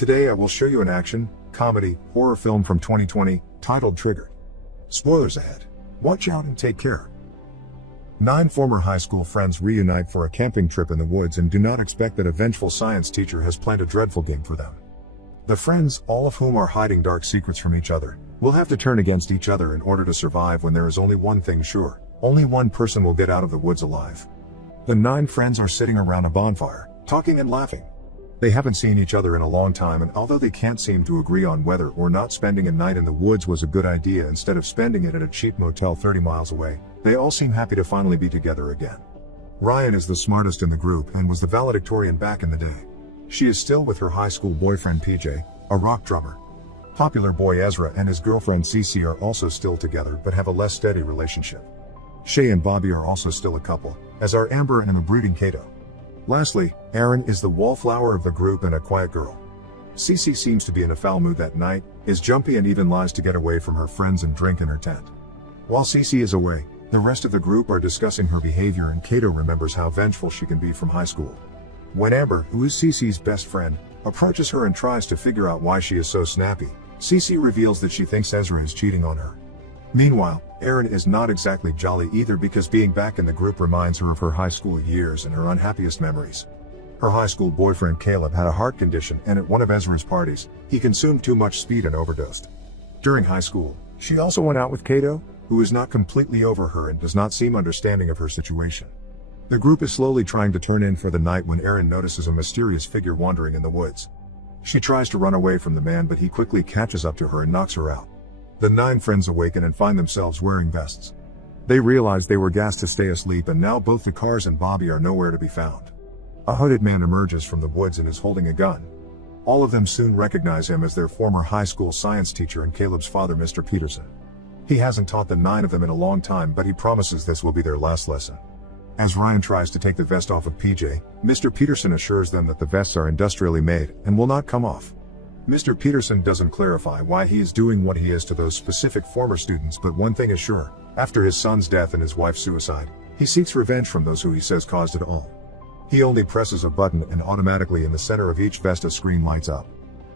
Today I will show you an action, comedy, horror film from 2020, titled Trigger. Spoilers ahead. Watch out and take care. 9 former high school friends reunite for a camping trip in the woods and do not expect that a vengeful science teacher has planned a dreadful game for them. The friends, all of whom are hiding dark secrets from each other, will have to turn against each other in order to survive when there is only one thing sure: only one person will get out of the woods alive. The 9 friends are sitting around a bonfire, talking and laughing. They haven't seen each other in a long time, and although they can't seem to agree on whether or not spending a night in the woods was a good idea instead of spending it at a cheap motel 30 miles away, they all seem happy to finally be together again. Ryan is the smartest in the group and was the valedictorian back in the day. She is still with her high school boyfriend PJ, a rock drummer. Popular boy Ezra and his girlfriend Cece are also still together but have a less steady relationship. Shay and Bobby are also still a couple, as are Amber and a brooding Kato. Lastly, Erin is the wallflower of the group and a quiet girl. Cece seems to be in a foul mood that night, is jumpy and even lies to get away from her friends and drink in her tent. While Cece is away, the rest of the group are discussing her behavior, and Kato remembers how vengeful she can be from high school. When Amber, who is Cece's best friend, approaches her and tries to figure out why she is so snappy, Cece reveals that she thinks Ezra is cheating on her. Meanwhile, Erin is not exactly jolly either, because being back in the group reminds her of her high school years and her unhappiest memories. Her high school boyfriend Caleb had a heart condition, and at one of Ezra's parties, he consumed too much speed and overdosed. During high school, she also went out with Kato, who is not completely over her and does not seem understanding of her situation. The group is slowly trying to turn in for the night when Erin notices a mysterious figure wandering in the woods. She tries to run away from the man, but he quickly catches up to her and knocks her out. The 9 friends awaken and find themselves wearing vests. They realize they were gassed to stay asleep, and now both the cars and Bobby are nowhere to be found. A hooded man emerges from the woods and is holding a gun. All of them soon recognize him as their former high school science teacher and Caleb's father, Mr. Peterson. He hasn't taught the 9 of them in a long time, but he promises this will be their last lesson. As Ryan tries to take the vest off of PJ, Mr. Peterson assures them that the vests are industrially made and will not come off. Mr. Peterson doesn't clarify why he is doing what he is to those specific former students, but one thing is sure: after his son's death and his wife's suicide, he seeks revenge from those who he says caused it all. He only presses a button and automatically in the center of each vest a screen lights up.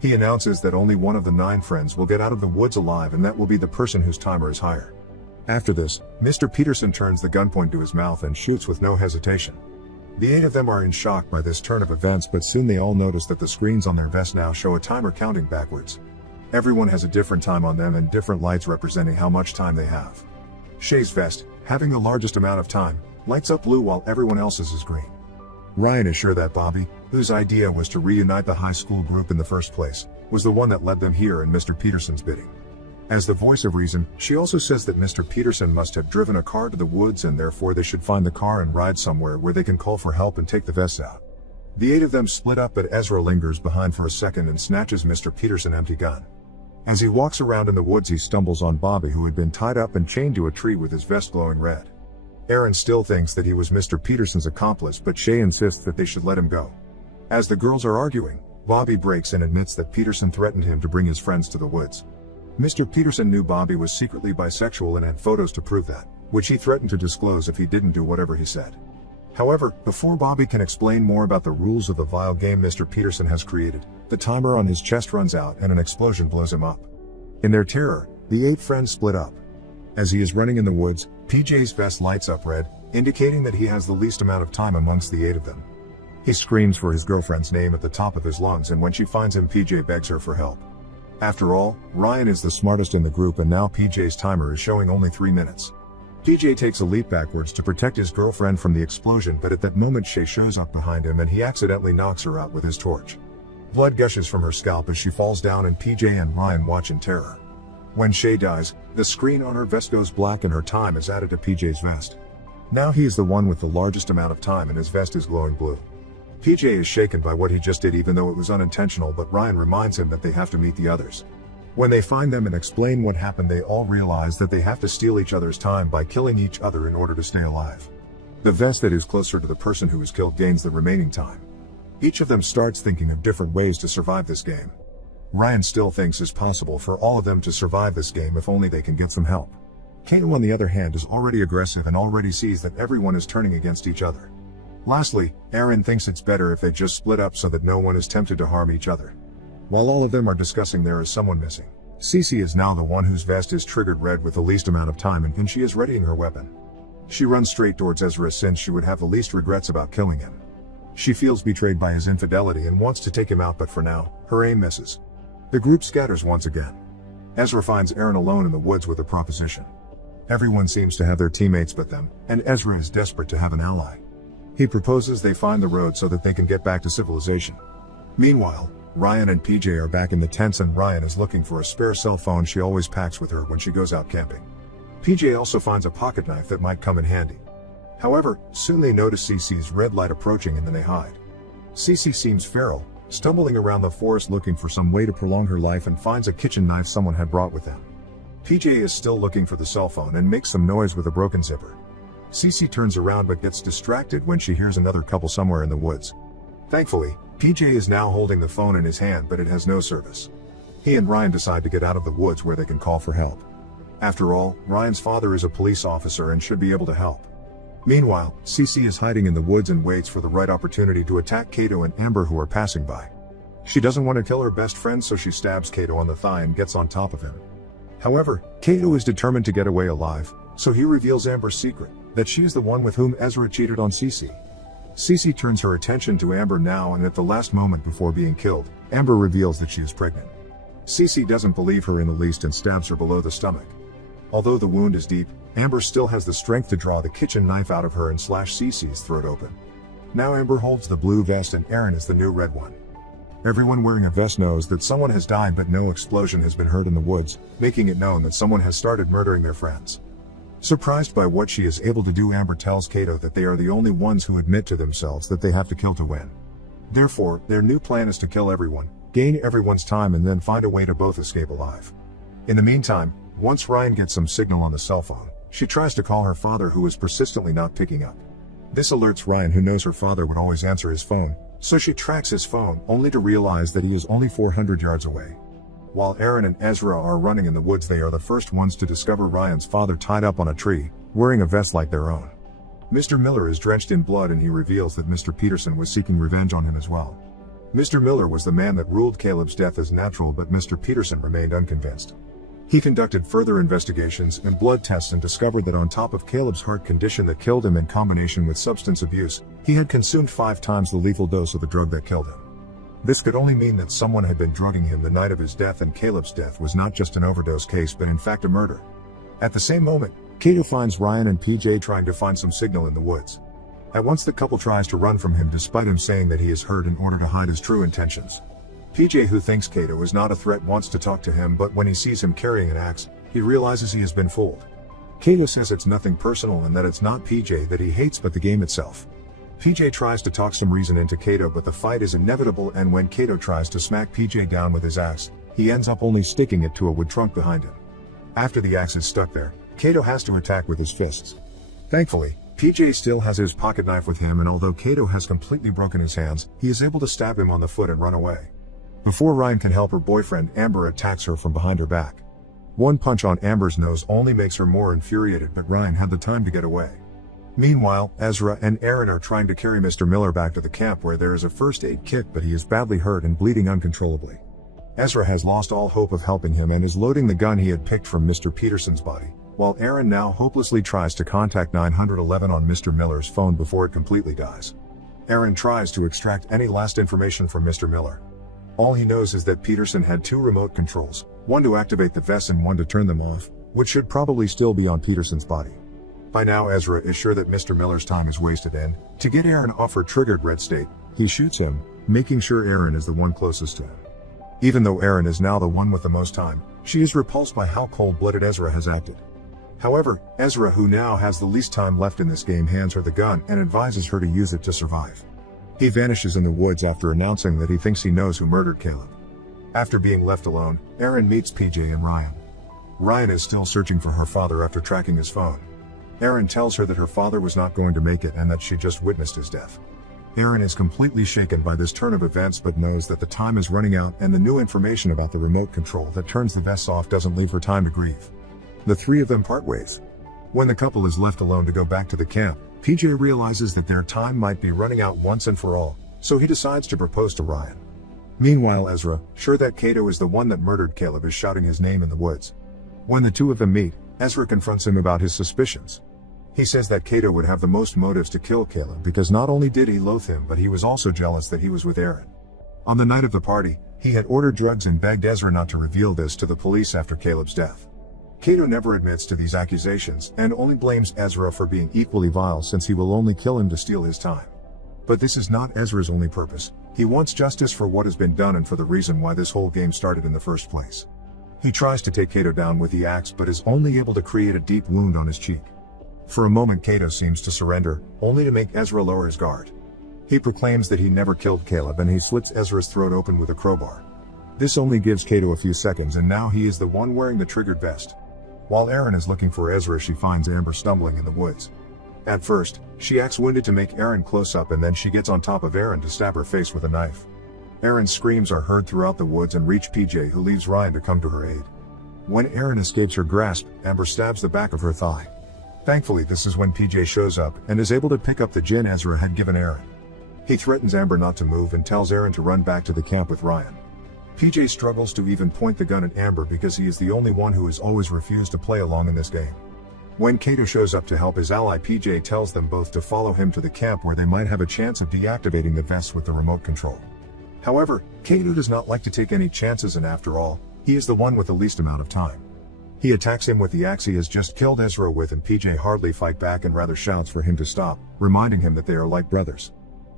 He announces that only one of the 9 friends will get out of the woods alive, and that will be the person whose timer is higher. After this, Mr. Peterson turns the gunpoint to his mouth and shoots with no hesitation. The 8 of them are in shock by this turn of events, but soon they all notice that the screens on their vests now show a timer counting backwards. Everyone has a different time on them and different lights representing how much time they have. Shay's vest, having the largest amount of time, lights up blue while everyone else's is green. Ryan is sure that Bobby, whose idea was to reunite the high school group in the first place, was the one that led them here in Mr. Peterson's bidding. As the voice of reason, she also says that Mr. Peterson must have driven a car to the woods, and therefore they should find the car and ride somewhere where they can call for help and take the vests out. The 8 of them split up, but Ezra lingers behind for a second and snatches Mr. Peterson's empty gun. As he walks around in the woods, he stumbles on Bobby, who had been tied up and chained to a tree with his vest glowing red. Erin still thinks that he was Mr. Peterson's accomplice, but Shay insists that they should let him go. As the girls are arguing, Bobby breaks and admits that Peterson threatened him to bring his friends to the woods. Mr. Peterson knew Bobby was secretly bisexual and had photos to prove that, which he threatened to disclose if he didn't do whatever he said. However, before Bobby can explain more about the rules of the vile game Mr. Peterson has created, the timer on his chest runs out and an explosion blows him up. In their terror, the 8 friends split up. As he is running in the woods, PJ's vest lights up red, indicating that he has the least amount of time amongst the 8 of them. He screams for his girlfriend's name at the top of his lungs, and when she finds him, PJ begs her for help. After all, Ryan is the smartest in the group, and now PJ's timer is showing only 3 minutes. PJ takes a leap backwards to protect his girlfriend from the explosion, but at that moment Shay shows up behind him and he accidentally knocks her out with his torch. Blood gushes from her scalp as she falls down, and PJ and Ryan watch in terror. When Shay dies, the screen on her vest goes black and her time is added to PJ's vest. Now he is the one with the largest amount of time and his vest is glowing blue. PJ is shaken by what he just did, even though it was unintentional, but Ryan reminds him that they have to meet the others. When they find them and explain what happened, they all realize that they have to steal each other's time by killing each other in order to stay alive. The vest that is closer to the person who is killed gains the remaining time. Each of them starts thinking of different ways to survive this game. Ryan still thinks it's possible for all of them to survive this game if only they can get some help. Kato, on the other hand, is already aggressive and already sees that everyone is turning against each other. Lastly, Erin thinks it's better if they just split up so that no one is tempted to harm each other. While all of them are discussing, there is someone missing. Cece is now the one whose vest is triggered red with the least amount of time, and she is readying her weapon. She runs straight towards Ezra since she would have the least regrets about killing him. She feels betrayed by his infidelity and wants to take him out, but for now, her aim misses. The group scatters once again. Ezra finds Aaron alone in the woods with a proposition. Everyone seems to have their teammates but them, and Ezra is desperate to have an ally. He proposes they find the road so that they can get back to civilization. Meanwhile, Ryan and PJ are back in the tents, and Ryan is looking for a spare cell phone she always packs with her when she goes out camping. PJ also finds a pocket knife that might come in handy. However, soon they notice Cece's red light approaching and then they hide. Cece seems feral, stumbling around the forest looking for some way to prolong her life, and finds a kitchen knife someone had brought with them. PJ is still looking for the cell phone and makes some noise with a broken zipper. Cece turns around but gets distracted when she hears another couple somewhere in the woods. Thankfully, PJ is now holding the phone in his hand, but it has no service. He and Ryan decide to get out of the woods where they can call for help. After all, Ryan's father is a police officer and should be able to help. Meanwhile, Cece is hiding in the woods and waits for the right opportunity to attack Kato and Amber, who are passing by. She doesn't want to kill her best friend, so she stabs Kato on the thigh and gets on top of him. However, Kato is determined to get away alive, so he reveals Amber's secret, that she is the one with whom Ezra cheated on Cece. Cece turns her attention to Amber now, and at the last moment before being killed, Amber reveals that she is pregnant. Cece doesn't believe her in the least and stabs her below the stomach. Although the wound is deep, Amber still has the strength to draw the kitchen knife out of her and slash Cece's throat open. Now Amber holds the blue vest and Aaron is the new red one. Everyone wearing a vest knows that someone has died, but no explosion has been heard in the woods, making it known that someone has started murdering their friends. Surprised by what she is able to do, Amber tells Kato that they are the only ones who admit to themselves that they have to kill to win. Therefore, their new plan is to kill everyone, gain everyone's time, and then find a way to both escape alive. In the meantime, once Ryan gets some signal on the cell phone, she tries to call her father, who is persistently not picking up. This alerts Ryan, who knows her father would always answer his phone, so she tracks his phone, only to realize that he is only 400 yards away. While Aaron and Ezra are running in the woods, they are the first ones to discover Ryan's father tied up on a tree, wearing a vest like their own. Mr. Miller is drenched in blood, and he reveals that Mr. Peterson was seeking revenge on him as well. Mr. Miller was the man that ruled Caleb's death as natural, but Mr. Peterson remained unconvinced. He conducted further investigations and blood tests and discovered that on top of Caleb's heart condition that killed him in combination with substance abuse, he had consumed 5 times the lethal dose of the drug that killed him. This could only mean that someone had been drugging him the night of his death, and Caleb's death was not just an overdose case but in fact a murder. At the same moment, Kato finds Ryan and PJ trying to find some signal in the woods. At once the couple tries to run from him despite him saying that he is hurt in order to hide his true intentions. PJ, who thinks Kato is not a threat, wants to talk to him, but when he sees him carrying an axe, he realizes he has been fooled. Kato says it's nothing personal and that it's not PJ that he hates but the game itself. PJ tries to talk some reason into Kato, but the fight is inevitable, and when Kato tries to smack PJ down with his axe, he ends up only sticking it to a wood trunk behind him. After the axe is stuck there, Kato has to attack with his fists. Thankfully, PJ still has his pocket knife with him, and although Kato has completely broken his hands, he is able to stab him on the foot and run away. Before Ryan can help, her boyfriend Amber attacks her from behind her back. One punch on Amber's nose only makes her more infuriated, but Ryan had the time to get away. Meanwhile, Ezra and Aaron are trying to carry Mr. Miller back to the camp where there is a first aid kit, but he is badly hurt and bleeding uncontrollably. Ezra has lost all hope of helping him and is loading the gun he had picked from Mr. Peterson's body, while Aaron now hopelessly tries to contact 911 on Mr. Miller's phone before it completely dies. Aaron tries to extract any last information from Mr. Miller. All he knows is that Peterson had 2 remote controls, one to activate the vests and one to turn them off, which should probably still be on Peterson's body. By now Ezra is sure that Mr. Miller's time is wasted, and, to get Aaron off her triggered red state, he shoots him, making sure Aaron is the one closest to him. Even though Aaron is now the one with the most time, she is repulsed by how cold-blooded Ezra has acted. However, Ezra, who now has the least time left in this game, hands her the gun and advises her to use it to survive. He vanishes in the woods after announcing that he thinks he knows who murdered Caleb. After being left alone, Aaron meets PJ and Ryan. Ryan is still searching for her father after tracking his phone. Aaron tells her that her father was not going to make it and that she just witnessed his death. Aaron is completely shaken by this turn of events, but knows that the time is running out, and the new information about the remote control that turns the vests off doesn't leave her time to grieve. The 3 of them part ways. When the couple is left alone to go back to the camp, PJ realizes that their time might be running out once and for all, so he decides to propose to Ryan. Meanwhile Ezra, sure that Kato is the one that murdered Caleb, is shouting his name in the woods. When the two of them meet, Ezra confronts him about his suspicions. He says that Kato would have the most motives to kill Caleb because not only did he loathe him but he was also jealous that he was with Aaron. On the night of the party, he had ordered drugs and begged Ezra not to reveal this to the police after Caleb's death. Kato never admits to these accusations and only blames Ezra for being equally vile since he will only kill him to steal his time. But this is not Ezra's only purpose. He wants justice for what has been done and for the reason why this whole game started in the first place. He tries to take Kato down with the axe but is only able to create a deep wound on his cheek. For a moment Kato seems to surrender, only to make Ezra lower his guard. He proclaims that he never killed Caleb and he slits Ezra's throat open with a crowbar. This only gives Kato a few seconds and now he is the one wearing the triggered vest. While Aaron is looking for Ezra, she finds Amber stumbling in the woods. At first, she acts wounded to make Aaron close up and then she gets on top of Aaron to stab her face with a knife. Aaron's screams are heard throughout the woods and reach PJ, who leaves Ryan to come to her aid. When Aaron escapes her grasp, Amber stabs the back of her thigh. Thankfully this is when PJ shows up and is able to pick up the gin Ezra had given Aaron. He threatens Amber not to move and tells Aaron to run back to the camp with Ryan. PJ struggles to even point the gun at Amber because he is the only one who has always refused to play along in this game. When Kato shows up to help his ally, PJ tells them both to follow him to the camp where they might have a chance of deactivating the vest with the remote control. However, Kato does not like to take any chances and after all, he is the one with the least amount of time. He attacks him with the axe he has just killed Ezra with and PJ hardly fight back and rather shouts for him to stop, reminding him that they are like brothers.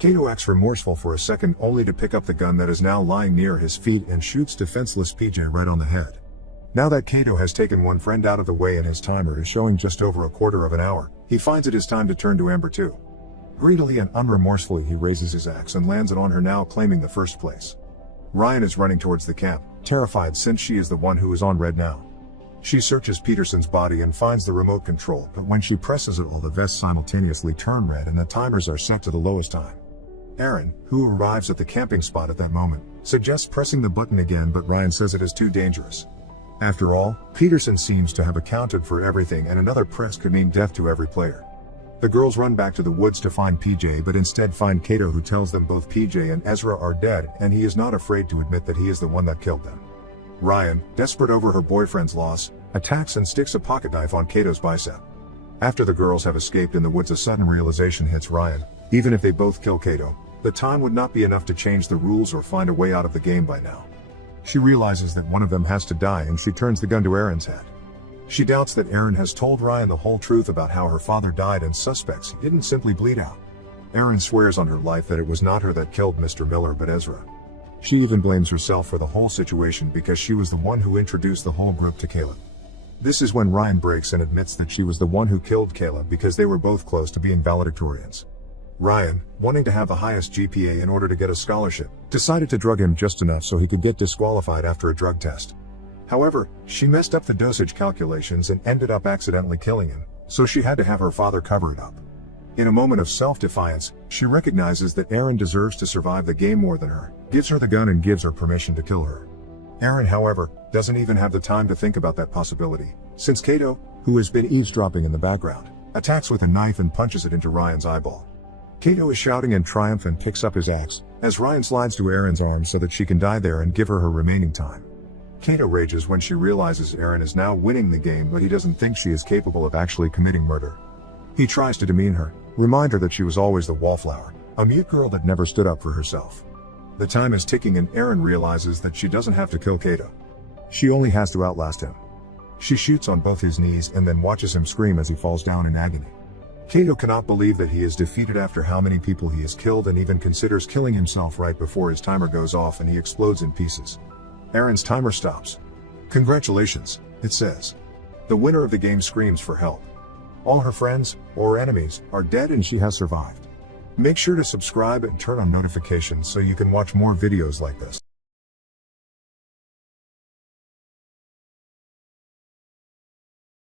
Kato acts remorseful for a second only to pick up the gun that is now lying near his feet and shoots defenseless PJ right on the head. Now that Kato has taken one friend out of the way and his timer is showing just over a quarter of an hour, he finds it is time to turn to Amber too. Greedily and unremorsefully he raises his axe and lands it on her, now claiming the first place. Ryan is running towards the camp, terrified since she is the one who is on red now. She searches Peterson's body and finds the remote control, but when she presses it all the vests simultaneously turn red and the timers are set to the lowest time. Aaron, who arrives at the camping spot at that moment, suggests pressing the button again but Ryan says it is too dangerous. After all, Peterson seems to have accounted for everything and another press could mean death to every player. The girls run back to the woods to find PJ but instead find Kato, who tells them both PJ and Ezra are dead and he is not afraid to admit that he is the one that killed them. Ryan, desperate over her boyfriend's loss, attacks and sticks a pocket knife on Kato's bicep. After the girls have escaped in the woods, a sudden realization hits Ryan. Even if they both kill Kato, the time would not be enough to change the rules or find a way out of the game by now. She realizes that one of them has to die and she turns the gun to Aaron's head. She doubts that Aaron has told Ryan the whole truth about how her father died and suspects he didn't simply bleed out. Aaron swears on her life that it was not her that killed Mr. Miller but Ezra. She even blames herself for the whole situation because she was the one who introduced the whole group to Caleb. This is when Ryan breaks and admits that she was the one who killed Caleb because they were both close to being valedictorians. Ryan, wanting to have the highest GPA in order to get a scholarship, decided to drug him just enough so he could get disqualified after a drug test. However, she messed up the dosage calculations and ended up accidentally killing him, so she had to have her father cover it up. In a moment of self-defiance, she recognizes that Aaron deserves to survive the game more than her, gives her the gun and gives her permission to kill her. Aaron, however, doesn't even have the time to think about that possibility, since Kato, who has been eavesdropping in the background, attacks with a knife and punches it into Ryan's eyeball. Kato is shouting in triumph and picks up his axe, as Ryan slides to Aaron's arms so that she can die there and give her her remaining time. Kato rages when she realizes Aaron is now winning the game, but he doesn't think she is capable of actually committing murder. He tries to demean her, remind her that she was always the wallflower, a mute girl that never stood up for herself. The time is ticking and Aaron realizes that she doesn't have to kill Kato. She only has to outlast him. She shoots on both his knees and then watches him scream as he falls down in agony. Kato cannot believe that he is defeated after how many people he has killed and even considers killing himself right before his timer goes off and he explodes in pieces. Aaron's timer stops. "Congratulations," it says. The winner of the game screams for help. All her friends, or enemies, are dead and she has survived. Make sure to subscribe and turn on notifications so you can watch more videos like this.